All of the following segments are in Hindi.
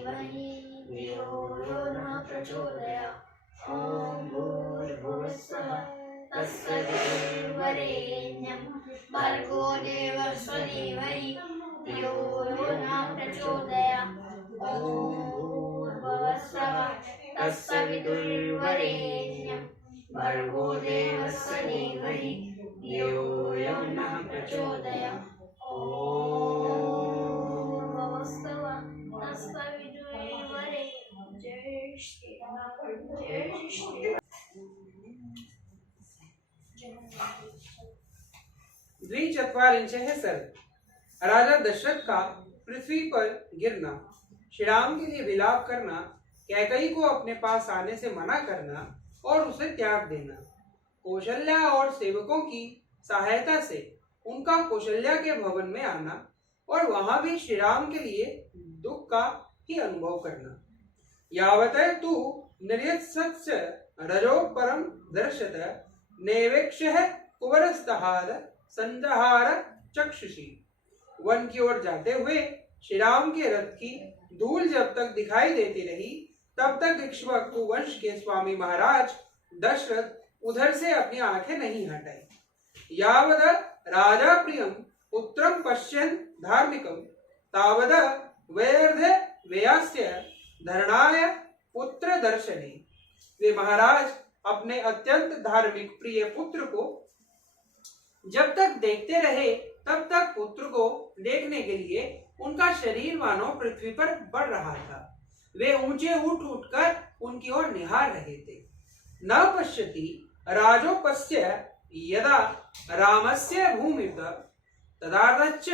धीमहि धियो यो न प्रचोदयात्। ॐ भूर्भुवस्सुवः तत्सवितुर्वरेण्यं भर्गो देवस्य धीमहि धियो यो न प्रचोदयात्। ॐ भूर्भुवस्सुवः तत्सवितुर्वरेण्यं भर्गो देवस्य धीमहि धियो यो न प्रचोदयात्। ॐ भूर्भुवस्सुवः तत्सवितुर्वरेण्यं। जय श्री राम, जय श्री राम। द्विचत्वारिंशः सर्ग। राजा दशरथ का पृथ्वी पर गिरना, श्री राम के लिए विलाप करना, कैकेयी को अपने पास आने से मना करना और उसे त्याग देना, कौशल्या और सेवकों की सहायता से उनका कौशल्या के भवन में आना और वहां भी श्री राम के लिए दुख का ही अनुभव करना। यावत तु निर्यत्सत्स रजो परम दर्शत नैवेक्ष्यः कुवरस्तहाद संजहार चक्षुषी। वन की ओर जाते हुए श्री राम के रथ की धूल जब तक दिखाई देती रही तब तक इक्ष्वाकु वंश के स्वामी महाराज दशरथ उधर से अपनी आंखें नहीं हटाई। यावद राजा प्रियम पुत्रम पश्यन् धार्मिकम तावद व्यर्थ व्ययास्य धरणाय पुत्र दर्शने। वे महाराज अपने अत्यंत धार्मिक प्रिय पुत्र को जब तक देखते रहे तब तक पुत्र को देखने के लिए उनका शरीर मानो पृथ्वी पर बढ़ रहा था। वे ऊंचे उठ उठकर उनकी ओर निहार रहे थे। न पश्यति राजोपस्य यदा रामस्य भूमिप तदार्धश्च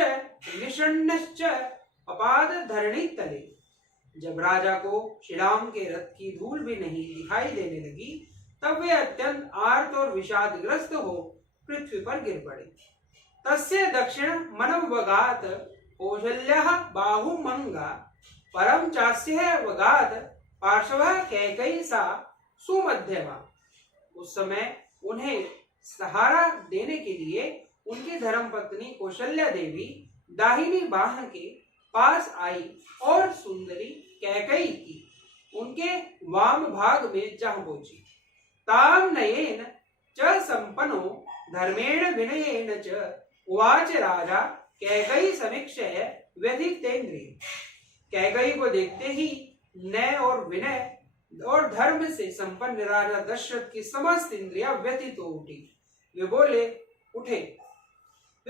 निषण्णश्च अपाद धरणी तले। जब राजा को श्री राम के रथ की धूल भी नहीं दिखाई देने लगी तब वे अत्यंत आर्त और विषादग्रस्त हो पृथ्वी पर गिर पड़े। तस्य दक्षिण मनवगात कौशल्यः बाहुमंगा परम चास्य वगात पार्श्वः कैकेयी सा सुमध्यमा। उस समय उन्हें सहारा देने के लिए उनकी धर्मपत्नी कौशल्या देवी दाहिनी बाह के पास आई और सुंदरी कैकेयी की उनके वाम भाग में जा पहुंची। ताम नयेन च संपन्नो धर्मेण विनयेन च उवाच राजा कैकेयी समीक्षय व्यथितेन्द्रिय। कैकेयी को देखते ही नय और विनय और धर्म से संपन्न राजा दशरथ की समस्त इंद्रियां व्यथित हो उठी। वे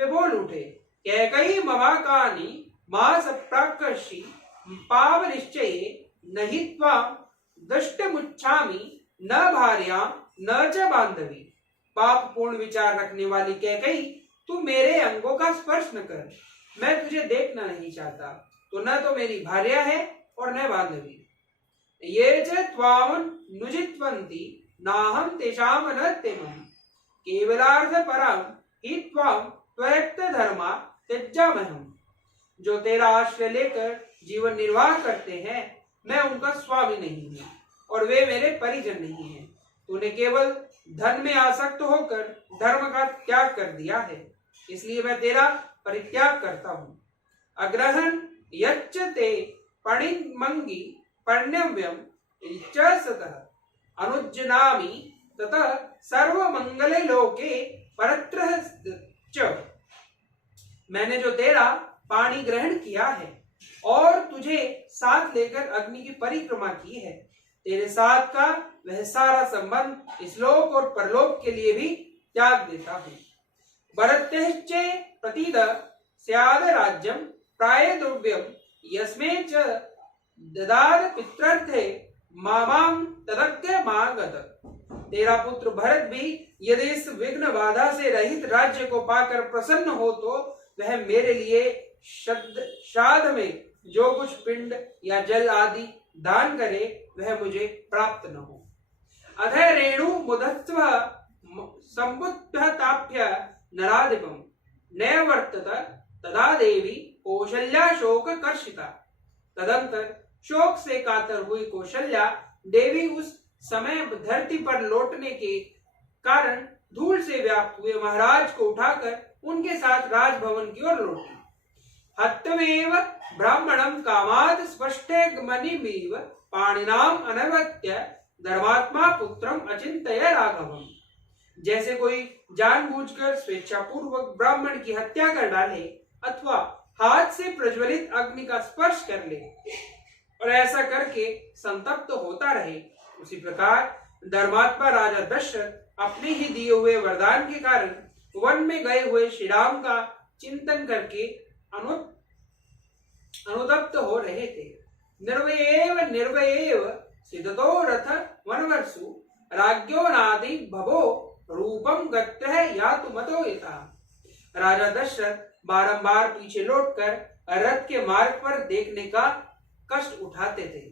बोल उठे कैकेयी ममाकानि मास प्राकर्षि पावनिश्चये नहि त्वां दृष्टमुच्छामि न भार्या न च बांधवी। पाप पूर्ण विचार रखने वाली कैकेयी, तू मेरे अंगों का स्पर्श न कर, मैं तुझे देखना नहीं चाहता। तो न तो मेरी भार्या है और न बांधवी। ये च त्वां नुजित्वन्ति नाहं तेषां अनत्यमं केवलार्थ परं हि त्वां त्वरक्त धर्मा त्यजाम्यहम्। जो तेरा आश्रय लेकर जीवन निर्वाह करते हैं मैं उनका स्वामी नहीं हूँ और वे मेरे परिजन नहीं हैं। तूने केवल धन में आसक्त होकर धर्म का त्याग कर दिया है, इसलिए मैं तेरा परित्याग करता हूँ। अग्रहण यच्च ते पणिमंगी पर्णव्यम च सतः अनुज्जनामि ततः सर्वमंगले लोके परत्रः च। मैंने जो तेरा पानी ग्रहण किया है और तुझे साथ लेकर अग्नि की परिक्रमा की है, तेरे साथ का वह सारा संबंध इस लोक और परलोक के लिए भी त्याग देता हूँ। भरतेश्चे प्रतीद स्याद राज्यम प्राय द्रव्यम यस्मे च ददाद पितृर्थे मामां तदज्ञ मागत। तेरा पुत्र भरत भी यदि इस विघ्न बाधा से रहित राज्य को पाकर प्रसन्न हो तो वह मेरे लिए श्राद्ध में जो कुछ पिंड या जल आदि दान करे वह मुझे प्राप्त न हो। अध रेणु मुदत्व संबुद्धताभ्य नराधिपम नैवर्तत तदा देवी कौशल्या शोक कर्षिता। तदंतर शोक से कातर हुई कौशल्या देवी उस समय धरती पर लौटने के कारण धूल से व्याप्त हुए महाराज को उठाकर उनके साथ राजभवन की ओर लौटी। हत्वेव ब्राह्मणम कामाद स्पष्टे मनिमीव पाणिनाम अनवत्य धर्मात्मा पुत्रम अचिंत्य राघवम। जैसे कोई जानबूझकर स्वेच्छापूर्वक ब्राह्मण की हत्या कर डाले अथवा हाथ से प्रज्वलित अग्नि का स्पर्श कर ले और ऐसा करके संतप्त होता रहे, उसी प्रकार धर्मात्मा राजा दशरथ अपने ही दिए हुए वरदान के कारण वन में गए हुए श्री राम का चिंतन करके अनुतप्त हो रहे थे। निर्वयेव निर्वयेव सिद्धतो रथ वनवर्षु राज्ञो नादि भवो रूपम गत्यः यातु मतो यथा। राजा दशरथ बारंबार पीछे लौटकर रथ के मार्ग पर देखने का कष्ट उठाते थे।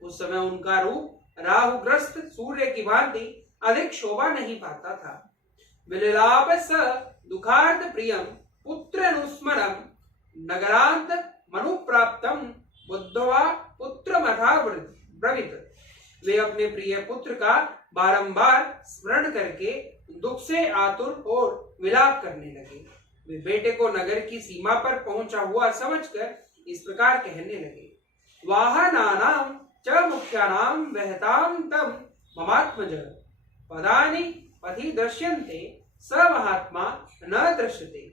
उस समय उनका रूप राहुग्रस्त सूर्य की भांति अधिक शोभा नहीं पाता था। विललाप स दुखार्थ प्रियम पुत्र अनुस्मरम नगरांत मनुप्राप्तम बुद्धवा पुत्र मथा ब्रवित। वे अपने प्रिय पुत्र का बारंबार स्मरण करके दुख से आतुर और विलाप करने लगे। वे बेटे को नगर की सीमा पर पहुंचा हुआ समझकर इस प्रकार कहने लगे, वाहनानाम च मुख्यानाम वहताम तम ममात्मज पदानि पथि दृश्यन्ते स महात्मा न दृश्यते।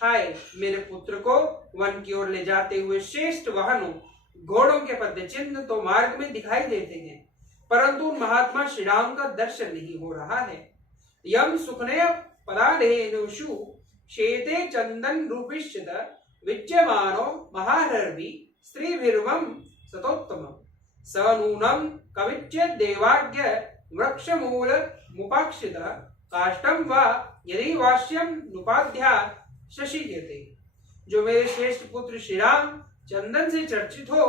हाय, मेरे पुत्र को वन की ओर ले जाते हुए श्रेष्ठ वाहनों घोड़ों के पद चिन्ह तो मार्ग में दिखाई देते हैं, परंतु महात्मा श्री राम का दर्शन नहीं हो रहा है। यम सुखने पदाधेनुषु शेते चंदन रूपिष्यत विच्यमानो महारर्वि स्त्रीभिर्वम सतोत्तम स नूनम कविच्य देवाज्ञ वृक्षमूल मुपाक्षित काष्टम वा यदि वाष्यम नुपाध्या शशियते। जो मेरे श्रेष्ठ पुत्र श्री राम चंदन से चर्चित हो,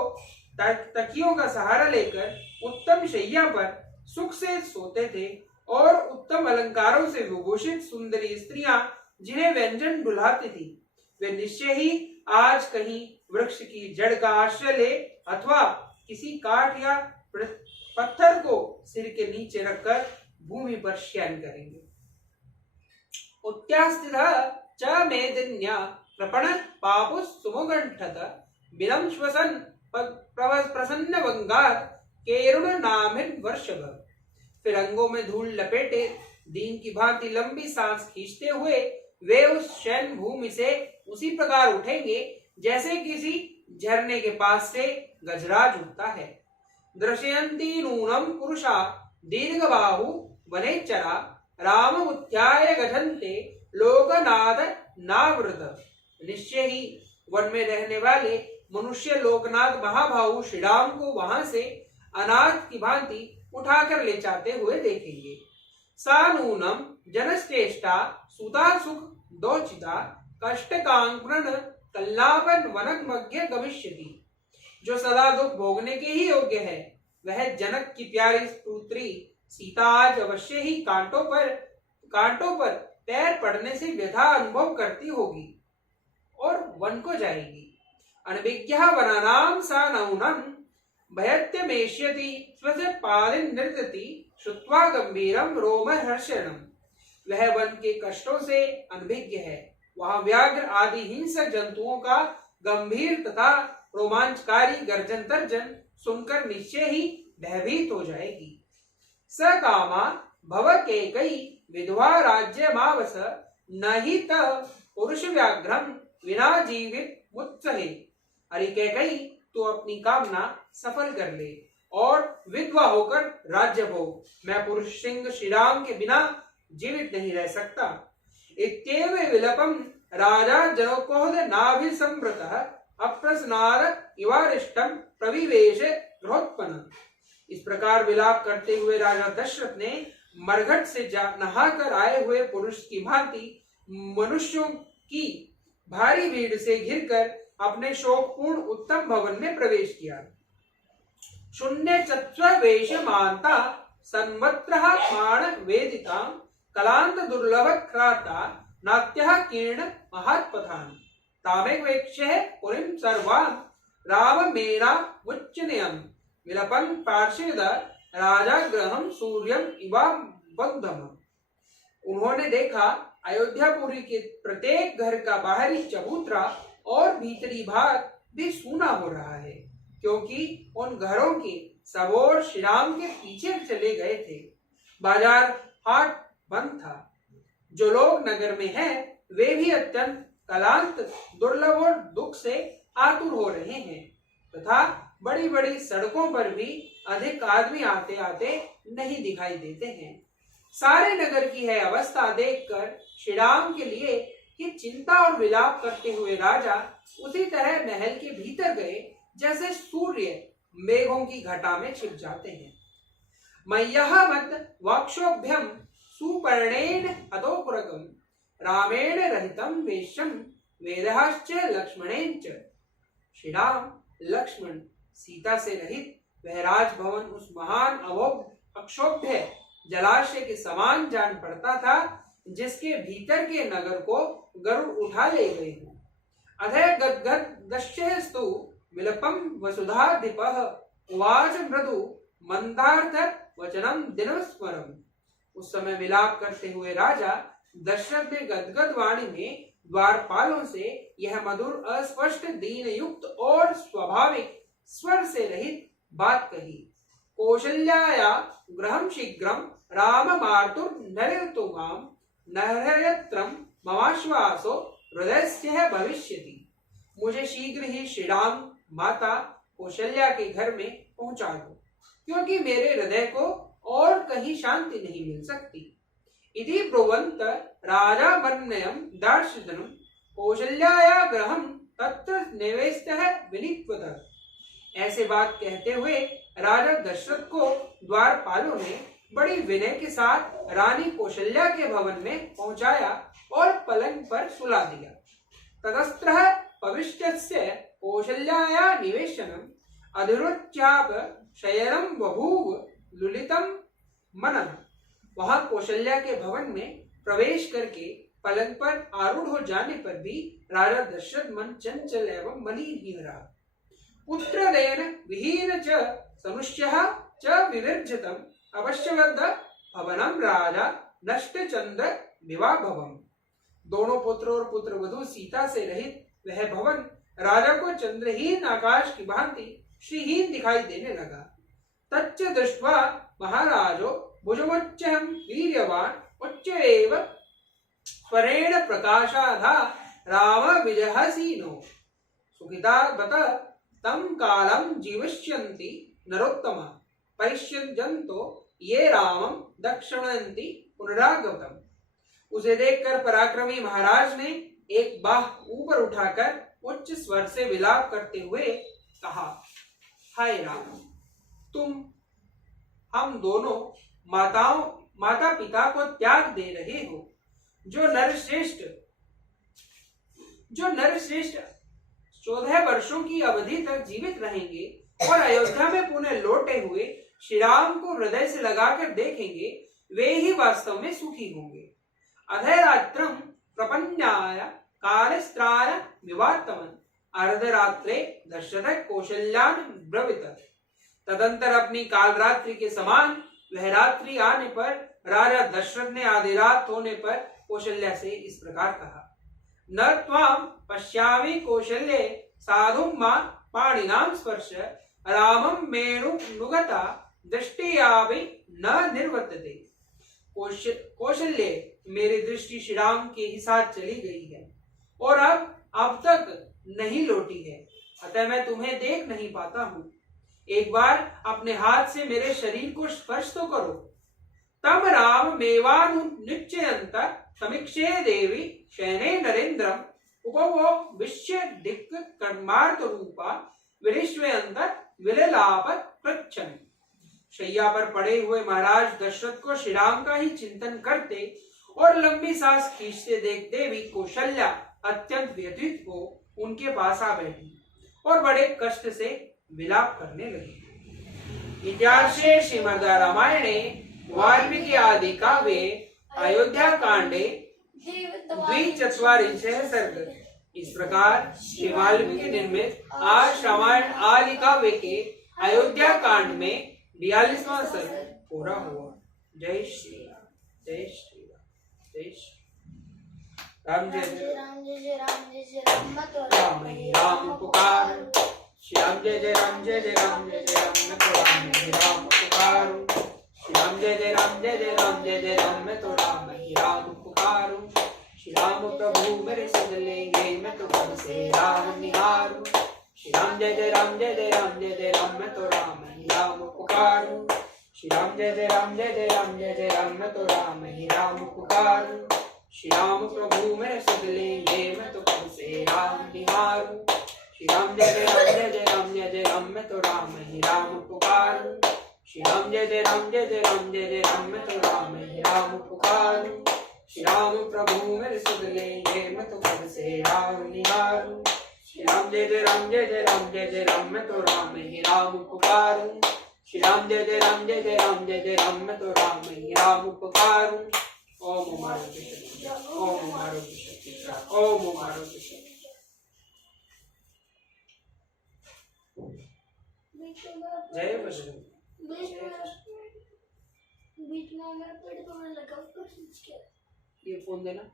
तकियों का सहारा लेकर उत्तम शैया पर सुख से सोते थे और उत्तम अलंकारों से विभूषित सुंदरी स्त्रियां जिन्हें व्यंजन डुलाती थी, वे निश्चय ही आज कहीं वृक्ष की जड़ का आश्रय ले अथवा किसी काठ या पत्थर को सिर के नीचे रखकर भूमि पर शयन करेंगे। उत्यास्थितः च मेदिन्या कृपण पापुः सुमुगंठत बिलम श्वसन प्रसन्न वंगार केरुण नामिन वर्षभ। फिर अंगों में धूल लपेटे दीन की भांति लंबी सांस खींचते हुए वे उस शयन भूमि से उसी प्रकार उठेंगे जैसे किसी झरने के पास से गजराज उठता है। दृशयन्ति नूनम पुरुषा दीर्घबाहु वनेचरा राम उत्थाय गठन्ते लोकनाद नावृत। निश्चय ही वन में रहने वाले मनुष्य लोकनाथ महाभाऊ श्री राम को वहां से अनाथ की भांति उठाकर ले जाते हुए देखेंगे। सानूनम जनश्रेष्ठा सुता सुख दोचिता कष्टकांग्रण कल्लापन वनक मध्य गमिष्यति। जो सदा दुख भोगने के ही योग्य है, वह जनक की प्यारी पुत्री सीता आज अवश्य ही कांटों पर पैर पड़ने से व्यथा अनुभव करती होगी और वन को जाएगी। अनभिज्ञः वनानां सा नौनम भयत्यमेष्यति स्वस्य पालिन नृत्यति श्रुत्वा गंभीरम रोमहर्षणम। वह वन के कष्टों से अनभिज्ञ है। वहां व्याघ्र आदि हिंसक जंतुओं का गंभीर तथा रोमांचकारी गर्जन तर्जन सुनकर निश्चय ही भयभीत हो जाएगी। स कामा भव केकई विधवा राज्य मावस नहि त पुरुष व्याघ्रम विना जीवित मुत्सहे। अरे कैकई, तू अपनी कामना सफल कर ले और विधवा होकर राज्य भोग। मैं पुरुष सिंह श्री राम के बिना जीवित नहीं रह सकता। इत्येव विलपम राजा जनकोद नाभिसंवृतः अप्रस्नाद इवारिष्टम प्रविवेश गृहोत्पन्न। इस प्रकार विलाप करते हुए राजा दशरथ ने मरघट से नहाकर आए हुए पुरुष की भांति मनुष्यों की भारी भीड़ से घिरकर अपने शोकपूर्ण उत्तम भवन में प्रवेश किया। शून्य चत्व वेश मांता संवत्रः माण वेदिता कलांत दुर्लभ क्राता नात्यः कीर्ण महात्पथान तामेवेक्ष्य पुरीं सर्वान् राम मेना मुच्चनयन् विलपन् पार्षद राजा ग्रहम सूर्यम इवा बंधम। उन्होंने देखा अयोध्यापुरी के प्रत्येक घर का बाहरी चबूतरा और भीतरी भाग भी सूना हो रहा है, क्योंकि उन घरों के सब ओर श्री राम के पीछे चले गए थे। बाजार हाट बंद था। जो लोग नगर में हैं, वे भी अत्यंत कलांत, दुर्लभ और दुख से आतुर हो रहे हैं तथा बड़ी बड़ी सड़कों पर भी अधिक आदमी आते आते नहीं दिखाई देते हैं। सारे नगर की है अवस्था देखकर श्री राम के लिए कि चिंता और विलाप करते हुए राजा उसी तरह महल के भीतर गए जैसे सूर्य मेघों की घटा में छिप जाते हैं। मय्यः मत वक्षोभ्यम सुपर्णेन अतोपुरकम रामेण रहितम वेश्यम वेदश्च लक्ष्मणेन च। श्री राम लक्ष्मण सीता से रहित वह राजभवन उस महान अक्षोभ्य जलाशय के समान जान पड़ता था जिसके भीतर के नगर को गरुड़ उठा ले गए हों। अधः गद्गदश्चेस्तु विलपम वसुधाधिपः उवाच मृदु मंदार्थ वचनम दिनस्मरम। उस समय विलाप करते हुए राजा दशरथ ने गदगद वाणी में द्वारपालों से यह मधुर अस्पष्ट दीन युक्त और स्वाभाविक स्वर से रहित बात कही। कौशल्याया गृहं शीघ्रं राम मार्तुर नरेतुमाम नहरयत्रम ममाश्वासो हृदयस्य भविष्यति। मुझे शीघ्र ही श्री राम माता कौशल्या के घर में पहुंचा दो, क्योंकि मेरे हृदय को और कहीं शांति नहीं मिल सकती। इति ब्रुवन्त राजा वर्ण्यं दार्शनम कौशल्याया गृहं तत्र निवेशतः विनीतवतः। ऐसे बात कहते हुए राजा दशरथ को द्वारपालों ने बड़ी विनय के साथ रानी कौशल्या के भवन में पहुंचाया और पलंग पर सुला दिया। ततस्त्रः पविष्टस्य कौशल्याया निवेशनम अधिरुच्याप शयनम बभूव लुलितम मनः। वहां कौशल्या के भवन में प्रवेश करके पलंग पर आरूढ़ हो जाने पर भी राजा दशरथ मन चंचल एवं मलिन ही रहा। पुत्रदेन विहीन च समुष्यः च विवर्जितम अवश्यवद भवनम राजा नष्ट चंद्र विवाह भवम। दोनों पुत्र और पुत्र वधू सीता से रहित वह भवन राजा को चंद्रहीन आकाश की भांति श्रीहीन दिखाई देने लगा। तच्च दृष्ट्वा महाराजो भुजमुच्चहं वीर्यवान उच्च एव स्वरेण प्रकाशाधा राम विजहसीनो सुखिता बत तम कालम जीविष्यन्ति नरोत्तमा परिष्यजन्तो ये रामम दक्षिणन्ति पुनरागतम। उसे देखकर पराक्रमी महाराज ने एक बाह ऊपर उठाकर उच्च स्वर से विलाप करते हुए कहा, हाय राम, तुम हम दोनों माता पिता को त्याग दे रहे हो। जो नरश्रेष्ठ 14 वर्षों की अवधि तक जीवित रहेंगे और अयोध्या में पुनः लौटे हुए श्री राम को हृदय से लगाकर देखेंगे, वे ही वास्तव में सुखी होंगे। अधरात्रम प्रपन्नाय कालस्त्राय विवातमन अर्धरात्रे दशरथ कौशल्यान ब्रवीत। तदंतर अपनी कालरात्रि के समान वह रात्रि आने पर राजा दशरथ ने आधी रात होने पर कौशल्या से इस प्रकार कहा, न त्वाम पश्यामि कौशल्ये साधुं मां पाणिनां स्पर्श रामं मेणु नुगता दृष्टियापि न निर्वर्तते। कौशल्य, मेरी दृष्टि श्री राम के ही साथ चली गई है और अब तक नहीं लौटी है, अतः मैं तुम्हें देख नहीं पाता हूँ। एक बार अपने हाथ से मेरे शरीर को स्पर्श तो करो। तम राम मेवानुनिच्चयन्त समीक्षे देवी शयने नरेन्द्रम उपवो विश्य दिक् कर्मार्थ रूपा विरिष्वयन्त विललाप प्रच्छन्। शैया पर पड़े हुए महाराज दशरथ को श्री राम का ही चिंतन करते और लंबी सांस खींचते देख देवी कौशल्या अत्यंत व्यथित हो उनके पास आ बैठी और बड़े कष्ट से विलाप करने लगी। इतिहासे श्रीमद् रामायणे वाल्मीकि आदि काव्ये अयोध्या कांडे द्विचत्वारिंशः सर्ग। इस प्रकार श्री वाल्मीकि निर्मित आज रामायण आदि काव्य के अयोध्या कांड में 42वां सर्ग पूरा हुआ। जय श्री राम, जय श्री राम, जय श्री राम। राम जय जय राम जय जय राम जय जय राम मैं तो राम ही राम पुकारो। श्री राम जय जय राम जय जय राम जय जय राम मैं तो राम ही राम पुकारो। श्री राम जय जय राम जय जय राम जय जय राम मैं तो राम ही राम पुकारो। श्री राम प्रभु मेरे सुन लेंगे मैं तो कब से राह निहारूं। श्री राम जय जय राम जय जय राम जय जय राम मैं तो राम ही राम पुकारूं। श्री राम जय जय राम जय जय राम जय जय राम मैं तो राम ही राम पुकारूं। श्री राम प्रभु मेरे सुन लेंगे मैं तो कब से राह निहारूं। श्री राम जय जय राम जय जय राम जय जय राम मैं तो राम ही राम पुकारूं। श्री राम जय जय राम जय जय राम जय जय राम मैं तो राम ही राम पुकारूं। श्री राम प्रभु मेरे सुन लेंगे मैं तो कब से राह निहारूं। श्री राम जय जय राम जय जय राम जय जय राम मैं तो राम ही राम पुकारूं। श्री राम जय जय राम जय जय राम जय जय राम मैं तो राम ही राम पुकारूं। ओम आरोग्य शक्ति, ओम आरोग्य शक्ति, ओम आरोग्य शक्ति। जय बजरंग। बीच में मेरा पेट थोड़ा लगा ऊपर खींच के ये फोन देना।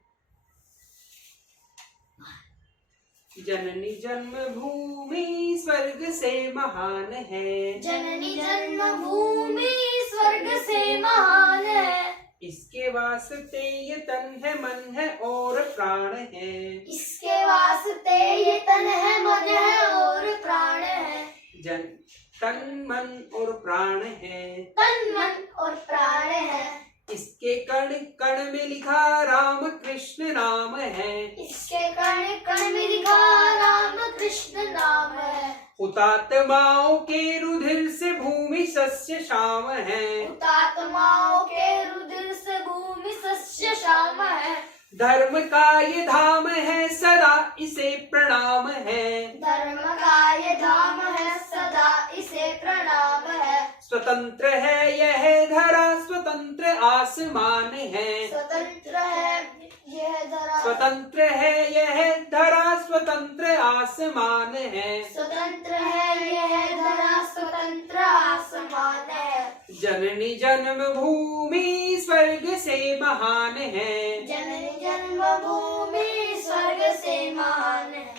जननी जन्मभूमि स्वर्ग से महान है। जननी जन्मभूमि स्वर्ग से महान है। इसके वास्ते ये तन है मन है और प्राण है। इसके वास्ते ये तन है मन है और प्राण है। तन मन और प्राण है। तन मन और प्राण है। इसके कण कण में लिखा राम कृष्ण नाम है। इसके कण कण में लिखा राम कृष्ण नाम है। हुतात्माओं के रुधिर से भूमि सस्य श्याम है। हुतात्माओं के रुधिर से भूमि सस्य श्याम है। धर्म का ये धाम है सदा इसे प्रणाम है। धर्म का ये धाम है सदा इसे प्रणाम है। स्वतंत्र है यह धरा स्वतंत्र आसमान है। स्वतंत्र है यह धरा स्वतंत्र है यह धरा स्वतंत्र आसमान है। स्वतंत्र है यह धरा स्वतंत्र आसमान है। जननी जन्मभूमि स्वर्ग से महान है। जननी जन्मभूमि स्वर्ग से महान है।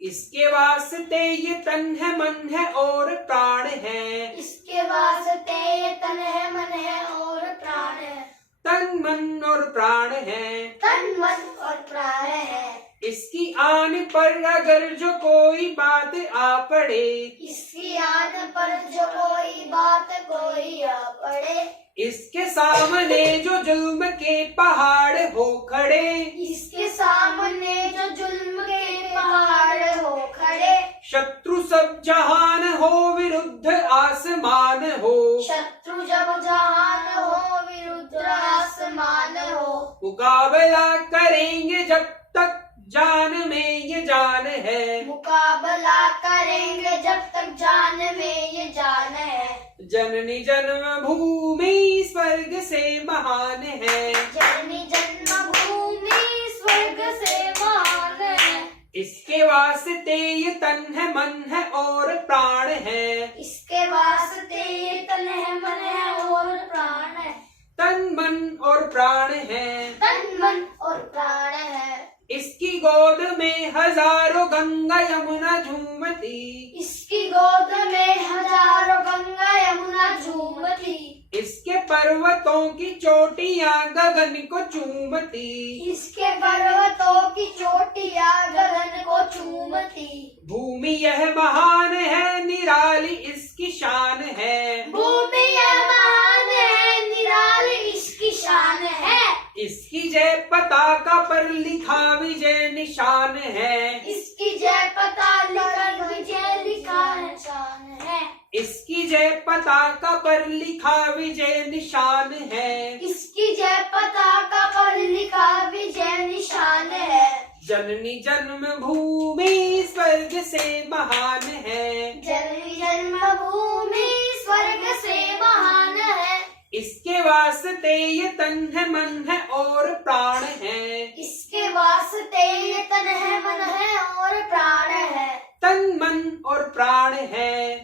इसके वास्ते ये तन है मन है और प्राण है। इसके वास्ते ये तन है मन है और प्राण है। तन मन और प्राण है। तन मन और प्राण है। इसकी आन पर अगर जो कोई बात आ पड़े। इसकी आन पर जो कोई बात कोई आ पड़े। इसके सामने जो जुल्म के पहाड़ हो खड़े। इसके सामने जो जुल्म के पहाड़ हो खड़े। शत्रु सब जहान हो विरुद्ध आसमान हो। शत्रु जब जहान हो विरुद्ध आसमान हो। मुकाबला करेंगे जब तक जान में ये जान है। मुकाबला करेंगे जब तक जान में ये जान है। जननी जन्मभूमि स्वर्ग से महान है। जननी जन्मभूमि स्वर्ग से महान है। इसके वास्ते ये तन है मन है और प्राण है। इसके वास्ते ये तन है मन है और प्राण है। तन मन और प्राण है। तन मन और प्राण है। इसकी गोद में हजारों गंगा यमुना झूमती। इसकी गोद में हजारों गंगा यमुना झूमती। इसके पर्वतों की चोटियां गगन को चूमती। इसके पर्वतों की चोटियां गगन को चूमती। भूमि यह महान है निराली इसकी शान है। भूमि यह महान है निराली इसकी शान है। इसकी जय पताका पर लिखा विजय निशान है। इसकी जय पताका पर विजय लिखा निशान है। इसकी जय पताका पर लिखा विजय निशान है। इसकी जय पताका पर लिखा विजय निशान है। जननी जन्मभूमि स्वर्ग से महान है। जननी जन्मभूमि स्वर्ग से महान है। इसके वास्ते ये तन है मन है और प्राण है। इसके वास्ते ये तन है मन है और प्राण है। तन मन और प्राण है।